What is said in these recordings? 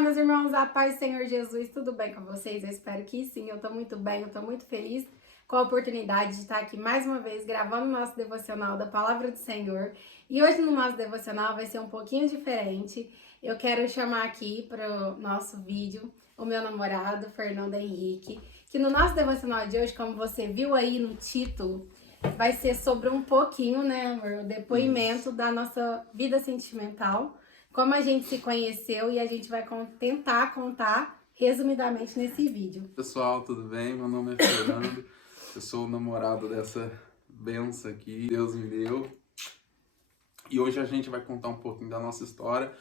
meus irmãos, a paz do Senhor Jesus, tudo bem com vocês? Eu espero que sim, eu tô muito bem, eu tô muito feliz com a oportunidade de estar aqui mais uma vez gravando o nosso devocional da Palavra do Senhor. E hoje no nosso devocional vai ser um pouquinho diferente. Eu quero chamar aqui para o nosso vídeo o meu namorado, Fernando Henrique, que no nosso devocional de hoje, como você viu aí no título, vai ser sobre um pouquinho, né, amor, o depoimento da nossa vida sentimental, como a gente se conheceu, e a gente vai tentar contar resumidamente nesse vídeo. Pessoal, tudo bem? Meu nome é Fernando, eu sou o namorado dessa benção aqui, Deus me deu. E hoje a gente vai contar um pouquinho da nossa história.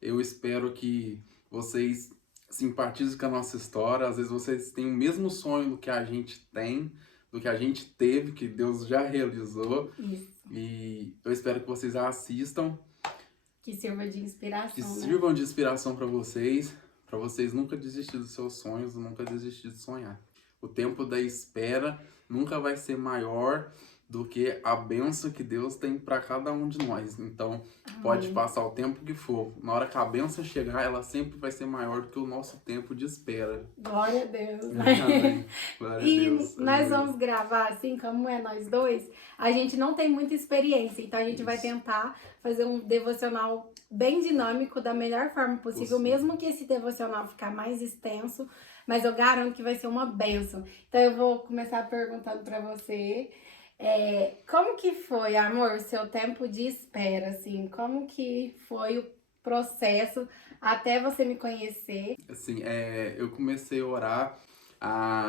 Eu espero que vocês simpatizem com a nossa história. Às vezes vocês têm o mesmo sonho do que a gente tem, do que a gente teve, que Deus já realizou. Isso. E eu espero que vocês assistam. Que sirva de inspiração, Que né? sirvam de inspiração para vocês nunca desistir dos seus sonhos, nunca desistir de sonhar. O tempo da espera nunca vai ser maior do que a bênção que Deus tem para cada um de nós. Então, pode passar o tempo que for. Na hora que a bênção chegar, ela sempre vai ser maior do que o nosso tempo de espera. Glória a Deus. Amém. Glória E a Deus. nós vamos gravar, assim, como é nós dois, a gente não tem muita experiência, então a gente vai tentar fazer um devocional bem dinâmico, da melhor forma possível, mesmo que esse devocional ficar mais extenso, mas eu garanto que vai ser uma bênção. Então eu vou começar perguntando pra você, como que foi, amor, o seu tempo de espera, assim, como que foi o processo até você me conhecer? Assim, eu comecei a orar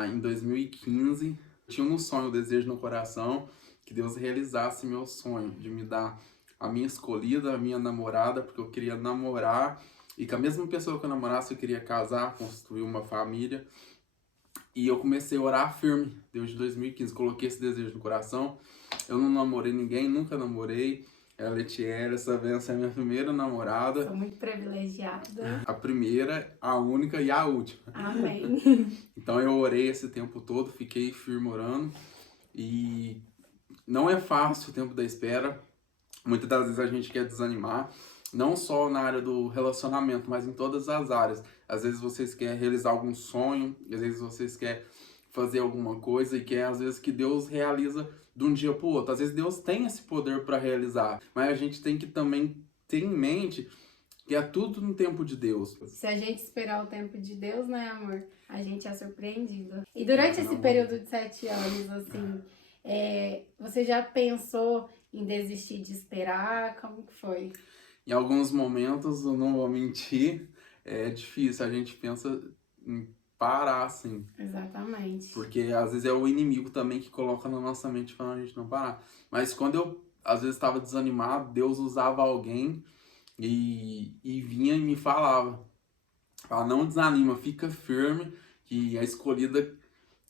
em 2015. Tinha um sonho, um desejo no coração que Deus realizasse meu sonho de me dar a minha escolhida, a minha namorada, porque eu queria namorar e com a mesma pessoa que eu namorasse eu queria casar, construir uma família. E eu comecei a orar firme, desde 2015, coloquei esse desejo no coração. Eu não namorei ninguém, nunca namorei. A Letiera, essa benção é a minha primeira namorada. Sou muito privilegiada. A primeira, a única e a última. Amém. Então eu orei esse tempo todo, fiquei firme orando. E não é fácil o tempo da espera. Muitas das vezes a gente quer desanimar. Não só na área do relacionamento, mas em todas as áreas. Às vezes vocês querem realizar algum sonho, às vezes vocês querem fazer alguma coisa e quer às vezes que Deus realiza de um dia para o outro. Às vezes Deus tem esse poder para realizar, mas a gente tem que também ter em mente que é tudo no tempo de Deus. Se a gente esperar o tempo de Deus, né, amor? A gente é surpreendido. E durante esse período de 7 anos, assim, você já pensou em desistir de esperar? Como que foi? Em alguns momentos, eu não vou mentir, é difícil. A gente pensa em parar, assim. Exatamente. Porque às vezes é o inimigo também que coloca na nossa mente para a gente não parar. Mas quando eu, às vezes, estava desanimado, Deus usava alguém e vinha e me falava. Fala, não desanima, fica firme, que a escolhida...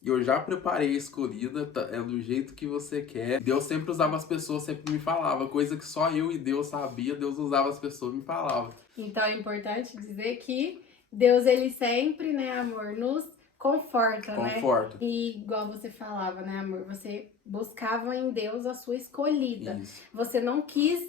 Eu já preparei a escolhida, é do jeito que você quer. Deus sempre usava as pessoas, sempre me falava. Coisa que só eu e Deus sabia, Deus usava as pessoas e me falava. Então é importante dizer que Deus, ele sempre, né, amor, nos conforta, né? E igual você falava, né, amor, você buscava em Deus a sua escolhida. Isso. Você não quis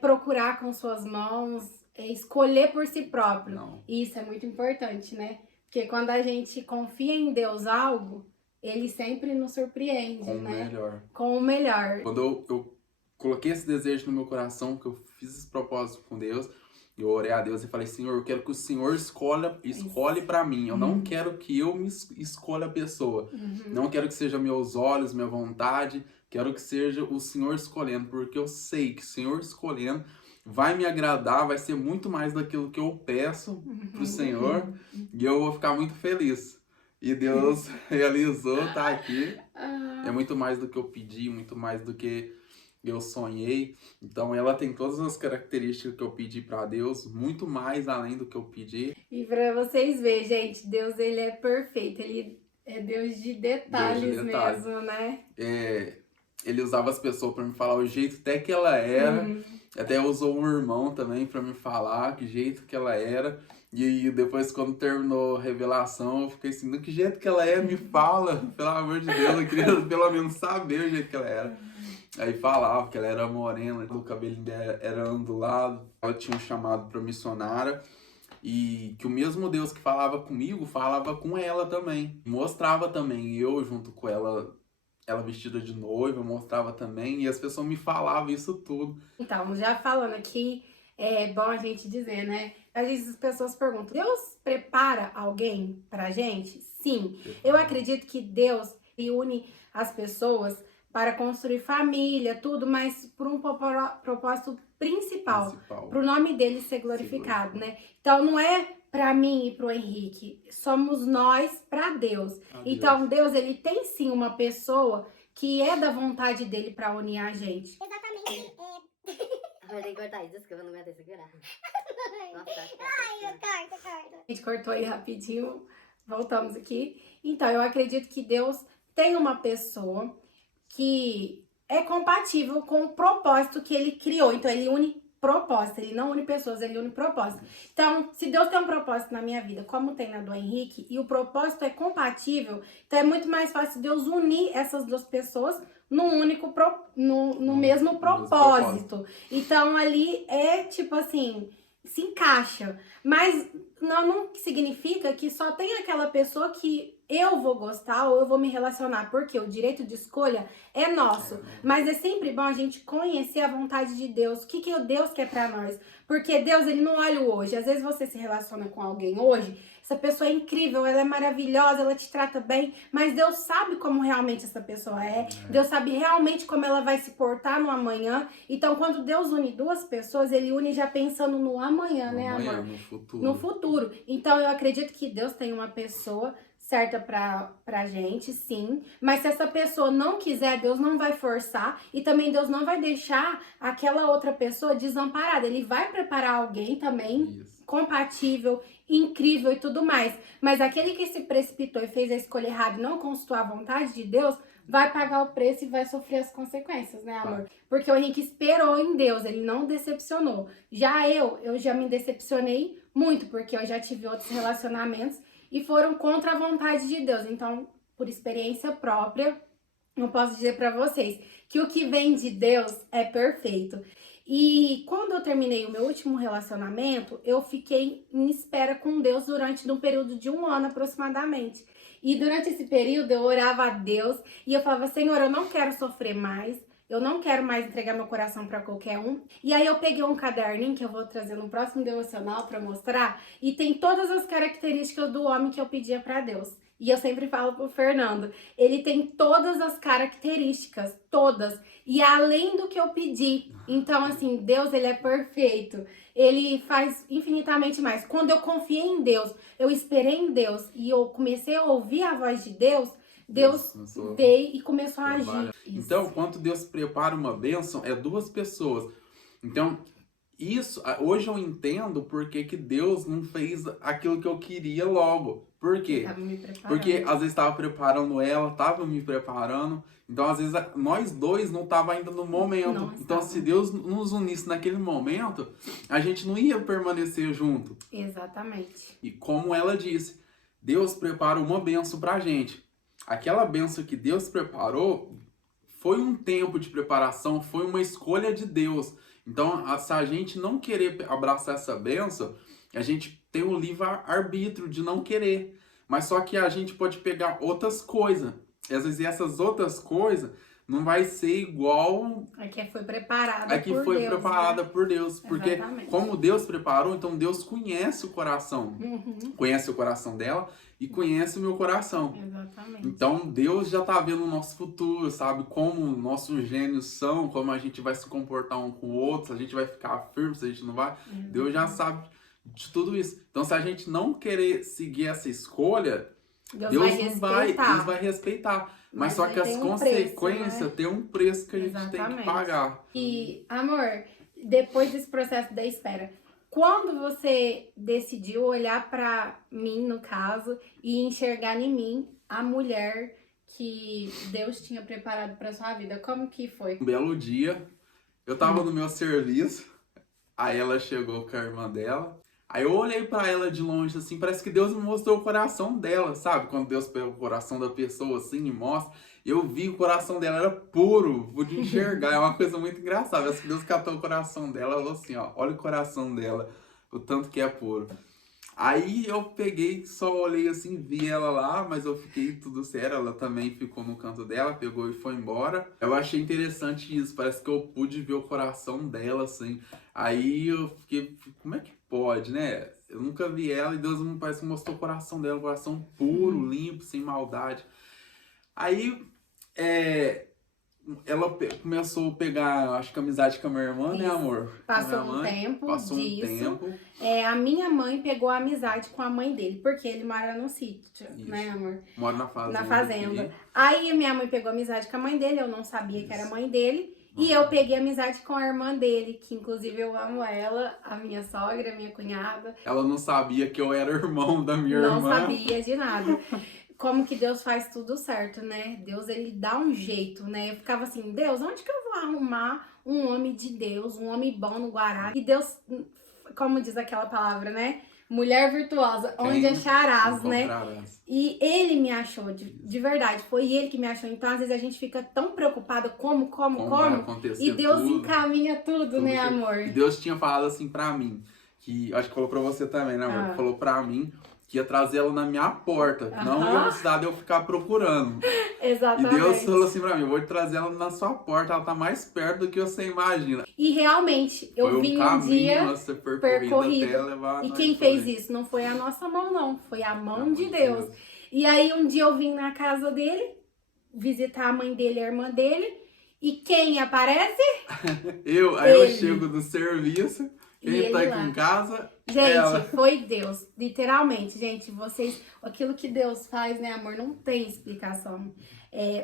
procurar com suas mãos, escolher por si próprio. Não. Isso é muito importante, né? Porque quando a gente confia em Deus algo, ele sempre nos surpreende, Com né? o melhor. Com o melhor. Quando eu coloquei esse desejo no meu coração, que eu fiz esse propósito com Deus, eu orei a Deus e falei, Senhor, eu quero que o Senhor escolhe para mim. Eu não quero que eu me escolha a pessoa. Não quero que seja meus olhos, minha vontade. Quero que seja o Senhor escolhendo, porque eu sei que o Senhor escolhendo vai me agradar, vai ser muito mais daquilo que eu peço pro Senhor e eu vou ficar muito feliz. E Deus realizou, tá aqui. É muito mais do que eu pedi, muito mais do que eu sonhei. Então ela tem todas as características que eu pedi para Deus, muito mais além do que eu pedi. E para vocês verem, gente, Deus, ele é perfeito, ele é Deus de detalhes, mesmo, né? Ele usava as pessoas para me falar o jeito até que ela era. Até usou um irmão também para me falar que jeito que ela era. E depois, quando terminou a revelação, eu fiquei assim, do que jeito que ela é, me fala, pelo amor de Deus, eu queria pelo menos saber o jeito que ela era. Aí falava que ela era morena, o cabelinho dela era ondulado, ela tinha um chamado para missionária. E que o mesmo Deus que falava comigo, falava com ela também. Mostrava também eu junto com ela, ela vestida de noiva, mostrava também. E as pessoas me falavam isso tudo. Então, já falando aqui, é bom a gente dizer, né? Às vezes as pessoas perguntam, Deus prepara alguém pra gente? Sim. Eu acredito que Deus une as pessoas para construir família, tudo, mas por um propósito principal, para o nome dele ser glorificado, né? Então não é para mim e para o Henrique, somos nós para Deus. Então Deus, ele tem sim uma pessoa que é da vontade dele para unir a gente. Exatamente. Eu tenho que cortar isso, desculpa, eu não aguentei segurar. Nossa, ai, corta. A gente cortou aí rapidinho, voltamos aqui. Então eu acredito que Deus tem uma pessoa que é compatível com o propósito que ele criou. Então, ele une propósito, ele não une pessoas, ele une propósito. Então, se Deus tem um propósito na minha vida, como tem na do Henrique, e o propósito é compatível, então é muito mais fácil Deus unir essas duas pessoas num único, no mesmo propósito. Então, ali é tipo assim, se encaixa. Mas não significa que só tem aquela pessoa que eu vou gostar ou eu vou me relacionar, porque o direito de escolha é nosso. Mas é sempre bom a gente conhecer a vontade de Deus, o que Deus quer pra nós. Porque Deus, ele não olha o hoje. Às vezes você se relaciona com alguém hoje, essa pessoa é incrível, ela é maravilhosa, ela te trata bem, mas Deus sabe como realmente essa pessoa é. Deus sabe realmente como ela vai se portar no amanhã. Então, quando Deus une duas pessoas, ele une já pensando no amanhã, né, amor? No futuro. No futuro. Então, eu acredito que Deus tem uma pessoa certa pra gente, sim. Mas se essa pessoa não quiser, Deus não vai forçar. E também Deus não vai deixar aquela outra pessoa desamparada. Ele vai preparar alguém também, compatível, incrível e tudo mais. Mas aquele que se precipitou e fez a escolha errada e não consultou a vontade de Deus, vai pagar o preço e vai sofrer as consequências, né, amor? Porque o Henrique esperou em Deus, ele não decepcionou. Já eu já me decepcionei muito, porque eu já tive outros relacionamentos e foram contra a vontade de Deus. Então, por experiência própria, eu posso dizer pra vocês que o que vem de Deus é perfeito. E quando eu terminei o meu último relacionamento, eu fiquei em espera com Deus durante um período de 1 ano aproximadamente. E durante esse período eu orava a Deus e eu falava, Senhor, eu não quero sofrer mais. Eu não quero mais entregar meu coração pra qualquer um. E aí eu peguei um caderninho que eu vou trazer no próximo devocional pra mostrar. E tem todas as características do homem que eu pedia pra Deus. E eu sempre falo pro Fernando, ele tem todas as características, todas. E além do que eu pedi. Então, assim, Deus, ele é perfeito. Ele faz infinitamente mais. Quando eu confiei em Deus, eu esperei em Deus e eu comecei a ouvir a voz de Deus, Deus veio e começou a agir. Então, quando Deus prepara uma bênção, é duas pessoas. Então, isso, hoje eu entendo porque que Deus não fez aquilo que eu queria logo. Por quê? Porque às vezes estava preparando ela, estava me preparando. Então, às vezes, nós dois não tava ainda no momento. Então, se Deus nos unisse naquele momento, a gente não ia permanecer junto. Exatamente. E como ela disse, Deus prepara uma bênção pra gente. Aquela bênção que Deus preparou foi um tempo de preparação, foi uma escolha de Deus. Então, se a gente não querer abraçar essa bênção, a gente tem o livre-arbítrio de não querer. Mas só que a gente pode pegar outras coisas. E às vezes essas outras coisas não vai ser igual a que foi preparada a que foi preparada por Deus. Porque como Deus preparou, então Deus conhece o coração. Conhece o coração dela e conhece o meu coração. Exatamente. Então Deus já tá vendo o nosso futuro, sabe? Como nossos gênios são, como a gente vai se comportar um com o outro, se a gente vai ficar firme, se a gente não vai. Deus já sabe de tudo isso. Então se a gente não querer seguir essa escolha, Deus vai respeitar. Mas só que as consequências têm um preço que a gente tem que pagar. E, amor, depois desse processo da espera, quando você decidiu olhar pra mim, no caso, e enxergar em mim a mulher que Deus tinha preparado pra sua vida, como que foi? Um belo dia, eu tava no meu serviço, aí ela chegou com a irmã dela. Aí eu olhei pra ela de longe, assim, parece que Deus me mostrou o coração dela, sabe? Quando Deus pega o coração da pessoa, assim, e mostra. Eu vi o coração dela, era puro, pude enxergar. É uma coisa muito engraçada. Parece que Deus catou o coração dela, falou assim, ó, olha o coração dela, o tanto que é puro. Aí eu peguei, só olhei assim, vi ela lá, mas eu fiquei tudo sério. Ela também ficou no canto dela, pegou e foi embora. Eu achei interessante isso, parece que eu pude ver o coração dela, assim. Aí eu fiquei, como é que pode, né? Eu nunca vi ela e Deus parece que mostrou o coração dela, um coração puro, limpo, sem maldade. Aí, ela começou a pegar, acho que amizade com a minha irmã, né, Isso. amor? Passou Com a minha um mãe. tempo Passou um disso. tempo. A minha mãe pegou a amizade com a mãe dele, porque ele mora no sítio, Isso. né, amor? Mora na fazenda. Na fazenda. Aqui. Aí a minha mãe pegou amizade com a mãe dele, eu não sabia que era mãe dele. E eu peguei amizade com a irmã dele, que inclusive eu amo ela, a minha sogra, a minha cunhada. Ela não sabia que eu era irmão da minha irmã. Não sabia de nada. Como que Deus faz tudo certo, né? Deus, ele dá um jeito, né? Eu ficava assim, Deus, onde que eu vou arrumar um homem de Deus, um homem bom no Guará? E Deus, como diz aquela palavra, né? Mulher virtuosa, onde acharás, né? E ele me achou, de verdade, foi ele que me achou. Então, às vezes, a gente fica tão preocupada como, e Deus encaminha tudo, né, amor? E Deus tinha falado assim pra mim, que acho que falou pra você também, né, amor? Falou pra mim que ia trazer ela na minha porta, não ia precisar de eu ficar procurando. Exatamente. E Deus falou assim pra mim, eu vou trazer ela na sua porta, ela tá mais perto do que você imagina. E realmente, eu vim um dia percorrido. E quem fez isso? Não foi a nossa mão, não. Foi a mão de Deus. E aí, um dia eu vim na casa dele, visitar a mãe dele e a irmã dele. E quem aparece? Aí eu chego do serviço, quem tá aqui em casa... Gente, foi Deus, literalmente, gente, aquilo que Deus faz, né, amor, não tem explicação,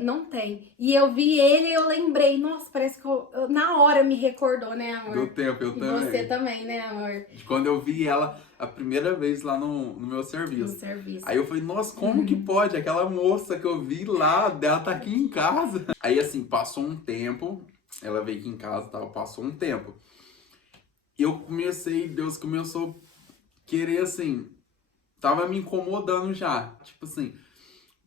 não tem. E eu vi ele e eu lembrei, nossa, parece que na hora me recordou, né, amor? Do tempo, eu também. Você também, né, amor? De quando eu vi ela a primeira vez lá no meu serviço. No serviço. Aí eu falei, nossa, como que pode? Aquela moça que eu vi lá, dela tá aqui em casa. Aí assim, passou um tempo, ela veio aqui em casa, passou um tempo. Deus começou a querer, assim, tava me incomodando já. Tipo assim,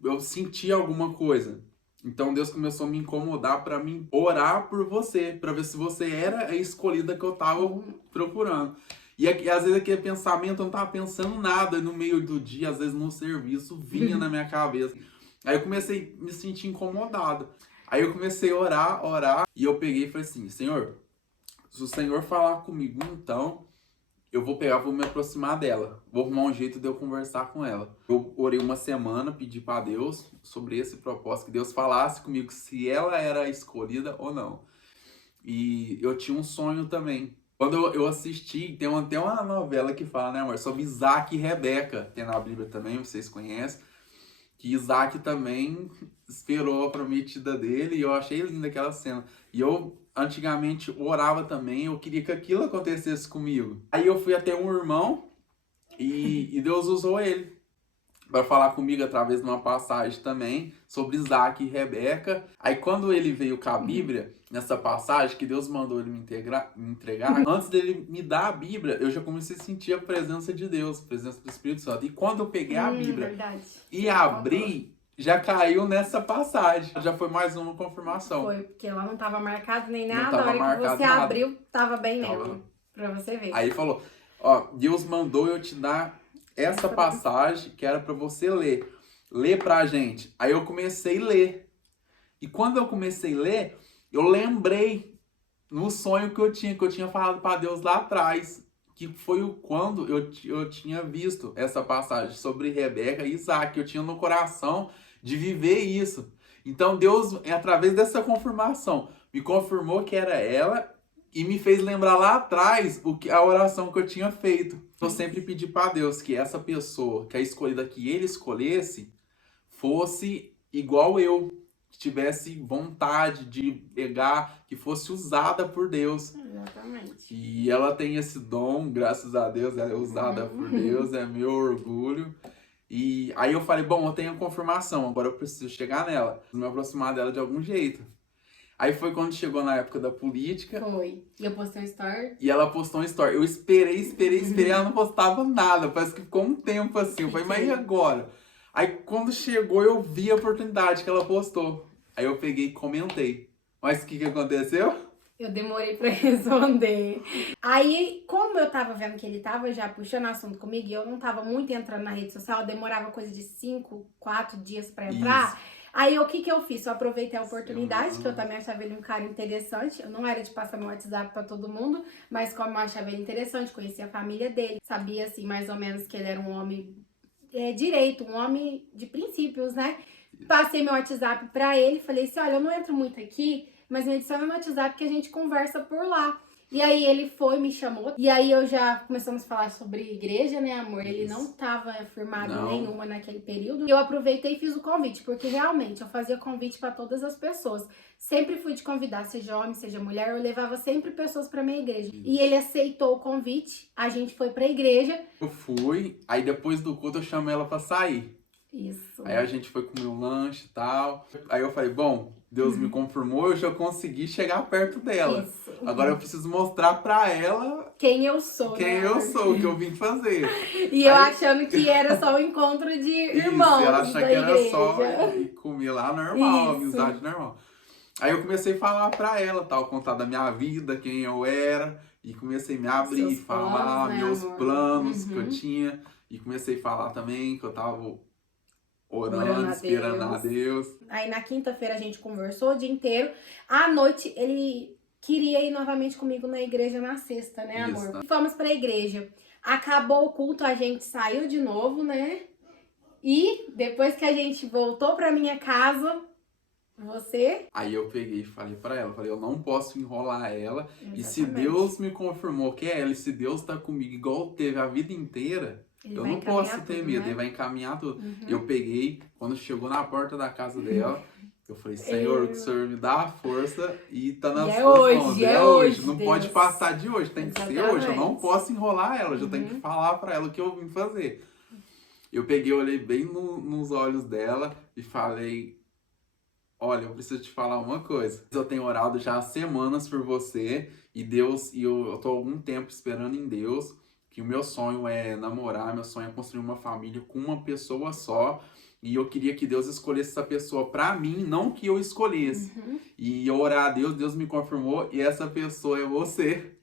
eu senti alguma coisa. Então Deus começou a me incomodar pra mim orar por você, pra ver se você era a escolhida que eu tava procurando. E às vezes aquele pensamento, eu não tava pensando nada no meio do dia, às vezes no serviço, vinha na minha cabeça. Aí eu comecei a me sentir incomodado. Aí eu comecei a orar, e eu peguei e falei assim, Senhor, se o Senhor falar comigo, então, eu vou me aproximar dela. Vou arrumar um jeito de eu conversar com ela. Eu orei uma semana, pedi para Deus sobre esse propósito, que Deus falasse comigo se ela era a escolhida ou não. E eu tinha um sonho também. Quando eu assisti, tem até uma novela que fala, né, amor, sobre Isaac e Rebeca. Tem na Bíblia também, vocês conhecem. Que Isaac também esperou a prometida dele e eu achei linda aquela cena. E eu antigamente orava também, eu queria que aquilo acontecesse comigo. Aí eu fui até um irmão e Deus usou ele para falar comigo através de uma passagem também sobre Isaac e Rebeca. Aí quando ele veio com a Bíblia, nessa passagem que Deus mandou ele me entregar, antes dele me dar a Bíblia, eu já comecei a sentir a presença de Deus, a presença do Espírito Santo. E quando eu peguei a Bíblia e abri, já caiu nessa passagem. Já foi mais uma confirmação. Foi, porque lá não estava marcado nem nada. A hora que você abriu, tava bem mesmo. Pra você ver. Aí ele falou, Deus mandou eu te dar essa passagem que era pra você ler. Lê pra gente. Aí eu comecei a ler. E quando eu comecei a ler, eu lembrei no sonho que eu tinha falado pra Deus lá atrás. Que foi quando eu tinha visto essa passagem sobre Rebeca e Isaac. Eu tinha no coração de viver isso. Então Deus, através dessa confirmação, me confirmou que era ela e me fez lembrar lá atrás a oração que eu tinha feito. Eu sempre pedi para Deus que essa pessoa, que a escolhida que ele escolhesse, fosse igual eu, que tivesse vontade de pegar, que fosse usada por Deus. Exatamente. E ela tem esse dom, graças a Deus, ela é usada por Deus, é meu orgulho. E aí eu falei, bom, eu tenho a confirmação, agora eu preciso chegar nela, preciso me aproximar dela de algum jeito. Aí foi quando chegou na época da política. Foi. E eu postei um story. E ela postou um story. Eu esperei, ela não postava nada. Parece que ficou um tempo assim. Eu falei, mas e agora? Aí quando chegou, eu vi a oportunidade que ela postou. Aí eu peguei e comentei. Mas o que aconteceu? Eu demorei pra responder. Aí, como eu tava vendo que ele tava já puxando assunto comigo e eu não tava muito entrando na rede social, demorava coisa de 5, 4 dias pra entrar. Isso. Aí, o que que eu fiz? Eu aproveitei a oportunidade, que eu também achava ele um cara interessante. Eu não era de passar meu WhatsApp pra todo mundo, mas como eu achava ele interessante, conhecia a família dele, sabia, assim, mais ou menos que ele era um homem direito, um homem de princípios, né? Passei meu WhatsApp pra ele, falei assim, olha, eu não entro muito aqui, mas me adiciona no WhatsApp que a gente conversa por lá. E aí ele foi, me chamou, e aí eu já começamos a falar sobre igreja, né, amor? Ele Isso. não estava firmado Não. nenhuma naquele período. Eu aproveitei e fiz o convite, porque realmente eu fazia convite para todas as pessoas. Sempre fui de convidar, seja homem, seja mulher, eu levava sempre pessoas para minha igreja. Isso. E ele aceitou o convite, a gente foi pra igreja. Eu fui, aí depois do culto eu chamei ela pra sair. Isso. Aí a gente foi comer um lanche e tal. Aí eu falei, bom, Deus me confirmou, eu já consegui chegar perto dela. Isso. Agora eu preciso mostrar pra ela Quem eu sou, quem né, eu amor? sou, o que eu vim fazer. E eu Aí- achando que era só um encontro de irmãos Isso, ela achava da que era igreja. só ir comer lá normal, Isso. amizade normal. Aí eu comecei a falar pra ela, tal, contar da minha vida, quem eu era. E comecei a me abrir, Seus falar planos, né, meus amor? planos que eu Uhum. tinha. E comecei a falar também que eu tava Orando orando, a esperando a Deus. Deus. Aí na quinta-feira a gente conversou o dia inteiro. À noite ele queria ir novamente comigo na igreja na sexta, né, amor? Isso. Fomos pra igreja. Acabou o culto, a gente saiu de novo, né? E depois que a gente voltou pra minha casa, você... Aí eu peguei e falei pra ela, falei, eu não posso enrolar ela. E se Exatamente. Deus me confirmou que é ela, e se Deus tá comigo igual teve a vida inteira, Ele eu vai não encaminhar posso ter tudo, medo, né? ele vai encaminhar tudo. Uhum. Eu peguei, quando chegou na porta da casa dela, eu falei, Senhor, que o Senhor me dá a força e tá nas E é suas hoje, mãos. é hoje, Não Deus. pode passar de hoje, tem que ser hoje. Eu não Exatamente. posso enrolar ela, eu já tenho Uhum. que falar pra ela o que eu vim fazer. Eu peguei, olhei bem nos olhos dela e falei, olha, eu preciso te falar uma coisa. Eu tenho orado já há semanas por você e Deus, e eu tô há algum tempo esperando em Deus que o meu sonho é namorar, meu sonho é construir uma família com uma pessoa só. E eu queria que Deus escolhesse essa pessoa pra mim, não que eu escolhesse. Uhum. E eu orar a Deus, Deus me confirmou e essa pessoa é você.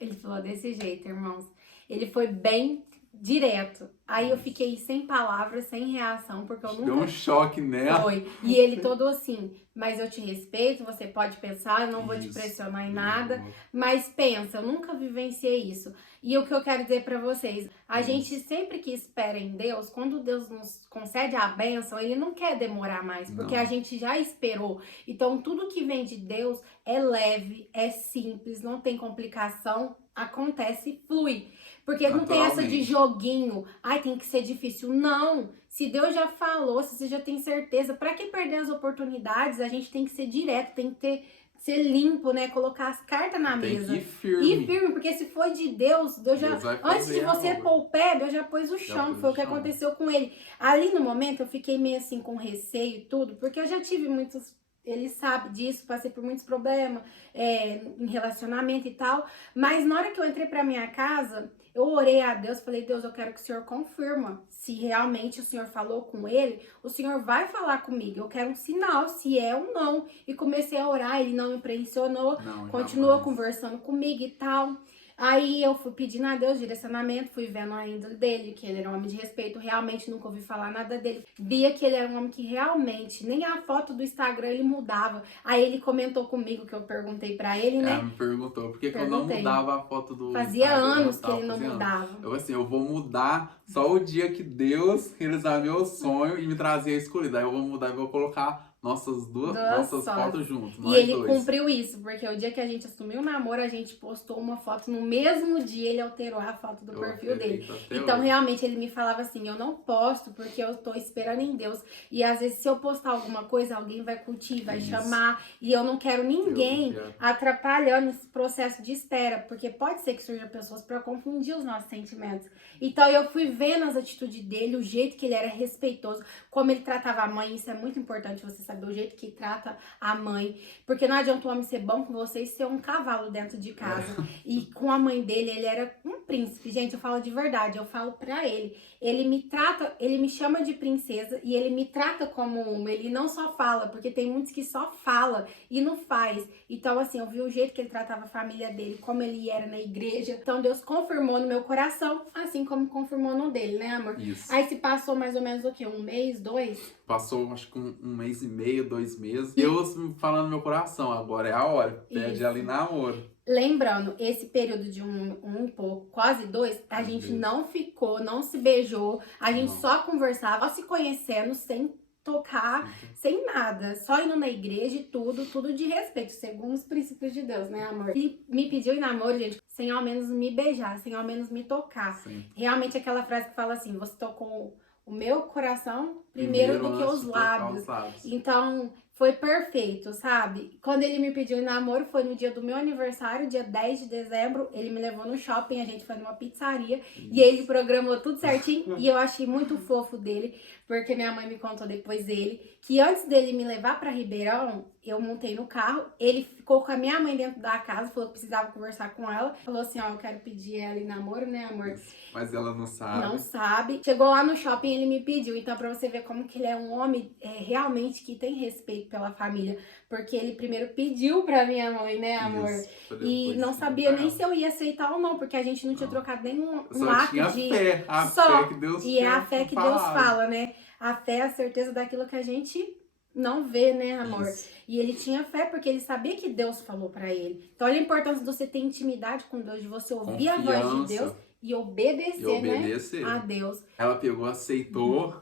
Ele falou desse jeito, irmãos. Ele foi bem direto. Aí eu fiquei sem palavras, sem reação, porque eu Deu nunca... um choque nela. Foi. E ele todo assim, mas eu te respeito, você pode pensar, eu não vou te Isso. pressionar em nada, mas pensa, eu nunca vivenciei isso. E o que eu quero dizer pra vocês, a Isso. gente sempre que espera em Deus, quando Deus nos concede a bênção, ele não quer demorar mais, porque Não. a gente já esperou. Então tudo que vem de Deus é leve, é simples, não tem complicação, acontece, flui. Porque não tem essa de Naturalmente. joguinho, ai, tem que ser difícil. Não, se Deus já falou, se você já tem certeza, pra que perder as oportunidades? A gente tem que ser direto, tem que ser limpo, né? Colocar as cartas na Tem mesa. que ir firme. E firme, porque se foi de Deus, Deus já... Deus vai Antes de fazer a você obra. pôr o pé, Deus já pôs o Já chão, pôs que foi o o que chão. aconteceu com ele. Ali no momento eu fiquei meio assim com receio e tudo, porque eu já tive muitos... Ele sabe disso, passei por muitos problemas em relacionamento e tal. Mas na hora que eu entrei pra minha casa, eu orei a Deus, falei, Deus, eu quero que o Senhor confirma. Se realmente o Senhor falou com ele, o Senhor vai falar comigo. Eu quero um sinal, se é ou não. E comecei a orar, ele não me impressionou. Não, Continuou jamais. conversando comigo e tal. Aí eu fui pedindo a Deus direcionamento, fui vendo a índole dele, que ele era um homem de respeito, realmente nunca ouvi falar nada dele. Via que ele era um homem que realmente, nem a foto do Instagram ele mudava. Aí ele comentou comigo, que eu perguntei pra ele, né? Ela me perguntou por que eu não Perguntei. mudava a foto do Fazia Instagram, anos que tal, ele não fazia anos. mudava. Eu assim, eu vou mudar só o dia que Deus realizar meu sonho e me trazer a escolhida. Aí eu vou mudar e vou colocar nossas Duas fotos juntas, E nós ele dois. cumpriu isso, porque o dia que a gente assumiu o namoro, a gente postou uma foto no mesmo dia, ele alterou a foto do Eu perfil dele. acredito até Então, hoje. realmente, ele me falava assim, eu não posto porque eu tô esperando em Deus. E às vezes, se eu postar alguma coisa, alguém vai curtir, vai Isso. chamar. E eu não quero ninguém Eu quero. atrapalhando esse processo de espera, porque pode ser que surjam pessoas para confundir os nossos sentimentos. Então, eu fui vendo as atitudes dele, o jeito que ele era respeitoso, como ele tratava a mãe. Isso é muito importante você saber o jeito que trata a mãe, porque não adianta o homem ser bom com você e ser um cavalo dentro de casa. E com a mãe dele, ele era um príncipe, gente, eu falo de verdade, eu falo pra ele, ele me trata, ele me chama de princesa e ele me trata como uma. Ele não só fala, porque tem muitos que só fala e não faz. Então, assim, eu vi o jeito que ele tratava a família dele, como ele era na igreja. Então, Deus confirmou no meu coração, assim como confirmou no dele, né, amor? Isso. Aí se passou mais ou menos o quê? 1 mês, 2? Passou, acho que um mês e meio, 2 meses. Deus falando no meu coração, agora é a hora. Pede Isso. ela em namoro. Lembrando, esse período de um e pouco, quase 2, a gente não ficou, não se beijou, a gente só conversava, só se conhecendo, sem tocar, sem nada, só indo na igreja e tudo de respeito, segundo os princípios de Deus, né, amor? E me pediu em namoro, gente, sem ao menos me beijar, sem ao menos me tocar. Sim. Realmente aquela frase que fala assim, você tocou o meu coração primeiro do que os lábios. Então, foi perfeito, sabe? Quando ele me pediu em namoro, foi no dia do meu aniversário, dia 10 de dezembro. Ele me levou no shopping, a gente foi numa pizzaria. E ele programou tudo certinho. E eu achei muito fofo dele, porque minha mãe me contou depois dele, que antes dele me levar pra Ribeirão, eu montei no carro. Ele ficou com a minha mãe dentro da casa, falou que precisava conversar com ela. Falou assim, ó, eu quero pedir ela em namoro, né, amor? Mas ela não sabe. Não sabe. Chegou lá no shopping, ele me pediu. Então, pra você ver como que ele é um homem realmente que tem respeito pela família. Porque ele primeiro pediu pra minha mãe, né, amor? Isso, e não sabia nem se eu ia aceitar ou não, porque a gente não tinha trocado nenhum ato tinha de... fé, a só. fé que Deus E é a fé que Deus falado. fala, né? A fé é a certeza daquilo que a gente não vê, né, amor? Isso. E ele tinha fé porque ele sabia que Deus falou pra ele. Então, olha a importância de você ter intimidade com Deus, de você ouvir a voz de Deus e obedecer, né, a Deus. Ela pegou, aceitou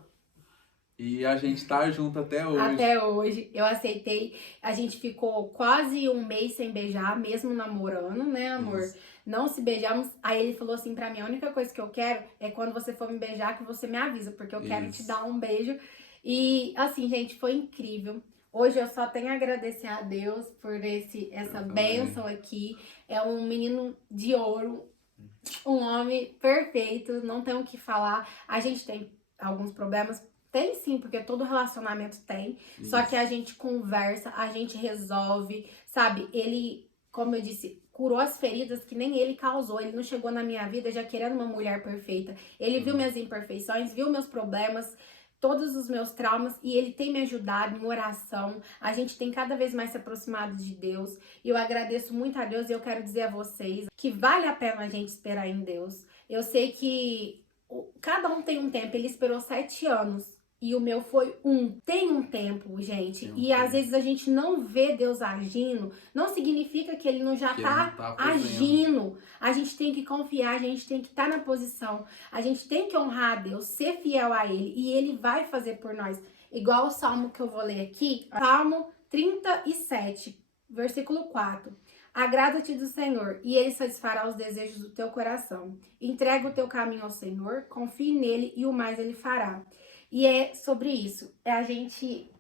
e a gente tá junto até hoje. Até hoje. Eu aceitei. A gente ficou quase 1 mês sem beijar, mesmo namorando, né, amor? Isso. Não se beijamos. Aí ele falou assim pra mim, a única coisa que eu quero é quando você for me beijar, que você me avisa, porque eu quero te dar um beijo. E, assim, gente, foi incrível. Hoje eu só tenho a agradecer a Deus por essa bênção aqui. É um menino de ouro, um homem perfeito, não tem o que falar. A gente tem alguns problemas, tem sim, porque todo relacionamento tem. Isso. Só que a gente conversa, a gente resolve, sabe? Ele, como eu disse, curou as feridas que nem ele causou. Ele não chegou na minha vida já querendo uma mulher perfeita. Ele viu minhas imperfeições, viu meus problemas, todos os meus traumas, e ele tem me ajudado em oração. A gente tem cada vez mais se aproximado de Deus. E eu agradeço muito a Deus e eu quero dizer a vocês que vale a pena a gente esperar em Deus. Eu sei que cada um tem um tempo. Ele esperou 7 anos. E o meu foi 1. Tem um tempo, gente. E às vezes a gente não vê Deus agindo. Não significa que ele não já tá agindo. A gente tem que confiar, a gente tem que estar na posição. A gente tem que honrar a Deus, ser fiel a Ele. E Ele vai fazer por nós. Igual o salmo que eu vou ler aqui. Salmo 37, versículo 4. Agrada-te do Senhor, e Ele satisfará os desejos do teu coração. Entrega o teu caminho ao Senhor, confie nele, e o mais Ele fará. E é sobre isso, é a gente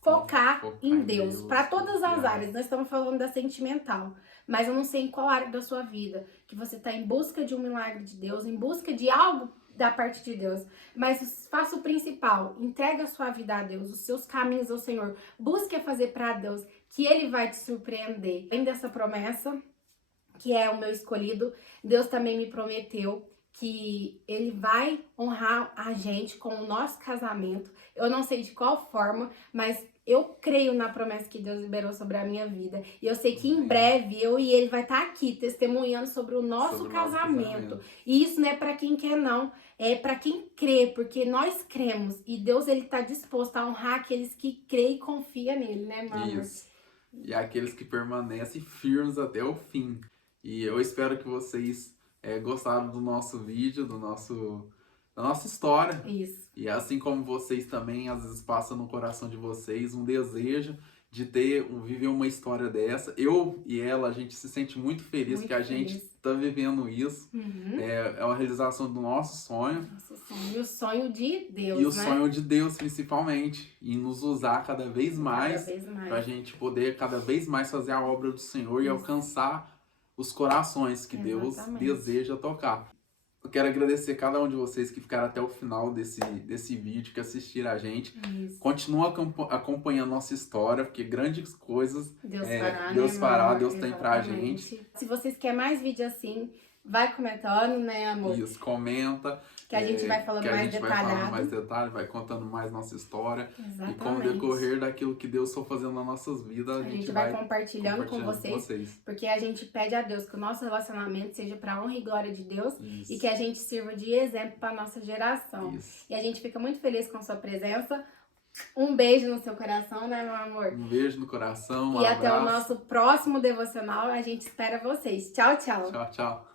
focar em Deus, para todas as áreas. Nós estamos falando da sentimental, mas eu não sei em qual área da sua vida que você está em busca de um milagre de Deus, em busca de algo da parte de Deus. Mas faça o principal, entrega a sua vida a Deus, os seus caminhos ao Senhor. Busque fazer para Deus, que Ele vai te surpreender. Além dessa promessa, que é o meu escolhido, Deus também me prometeu que Ele vai honrar a gente com o nosso casamento. Eu não sei de qual forma, mas eu creio na promessa que Deus liberou sobre a minha vida. E eu sei que em breve eu e Ele vai estar aqui testemunhando sobre o nosso casamento. E isso não é para quem quer, não. É para quem crê, porque nós cremos. E Deus, Ele está disposto a honrar aqueles que creem e confiam nele, né, mano? Isso. E aqueles que permanecem firmes até o fim. E eu espero que vocês gostaram do nosso vídeo, da nossa história. Isso. E assim como vocês também, às vezes passa no coração de vocês um desejo de viver uma história dessa. Eu e ela, a gente se sente muito feliz que a gente está vivendo isso. Uhum. É uma realização do nosso sonho. Nosso sonho. E o sonho de Deus, e o sonho de Deus, principalmente. E nos usar cada vez mais. Para a gente poder cada vez mais fazer a obra do Senhor e alcançar os corações que Deus deseja tocar. Eu quero agradecer cada um de vocês que ficaram até o final desse vídeo, que assistiram a gente. Isso. Continua acompanhando nossa história, porque grandes coisas Deus fará, Deus tem pra gente. Se vocês querem mais vídeo assim, vai comentando, né, amor? Isso, comenta. que a gente vai falando mais vai falando detalhado. mais detalhes, vai contando mais nossa história. Exatamente. E com o decorrer daquilo que Deus está fazendo nas nossas vidas, a gente vai compartilhando com vocês, porque a gente pede a Deus que o nosso relacionamento seja para honra e glória de Deus. Isso. E que a gente sirva de exemplo para nossa geração. Isso. E a gente fica muito feliz com a sua presença. Um beijo no seu coração, né, meu amor? Um beijo no coração, e até o nosso próximo devocional. A gente espera vocês. Tchau, tchau. Tchau, tchau.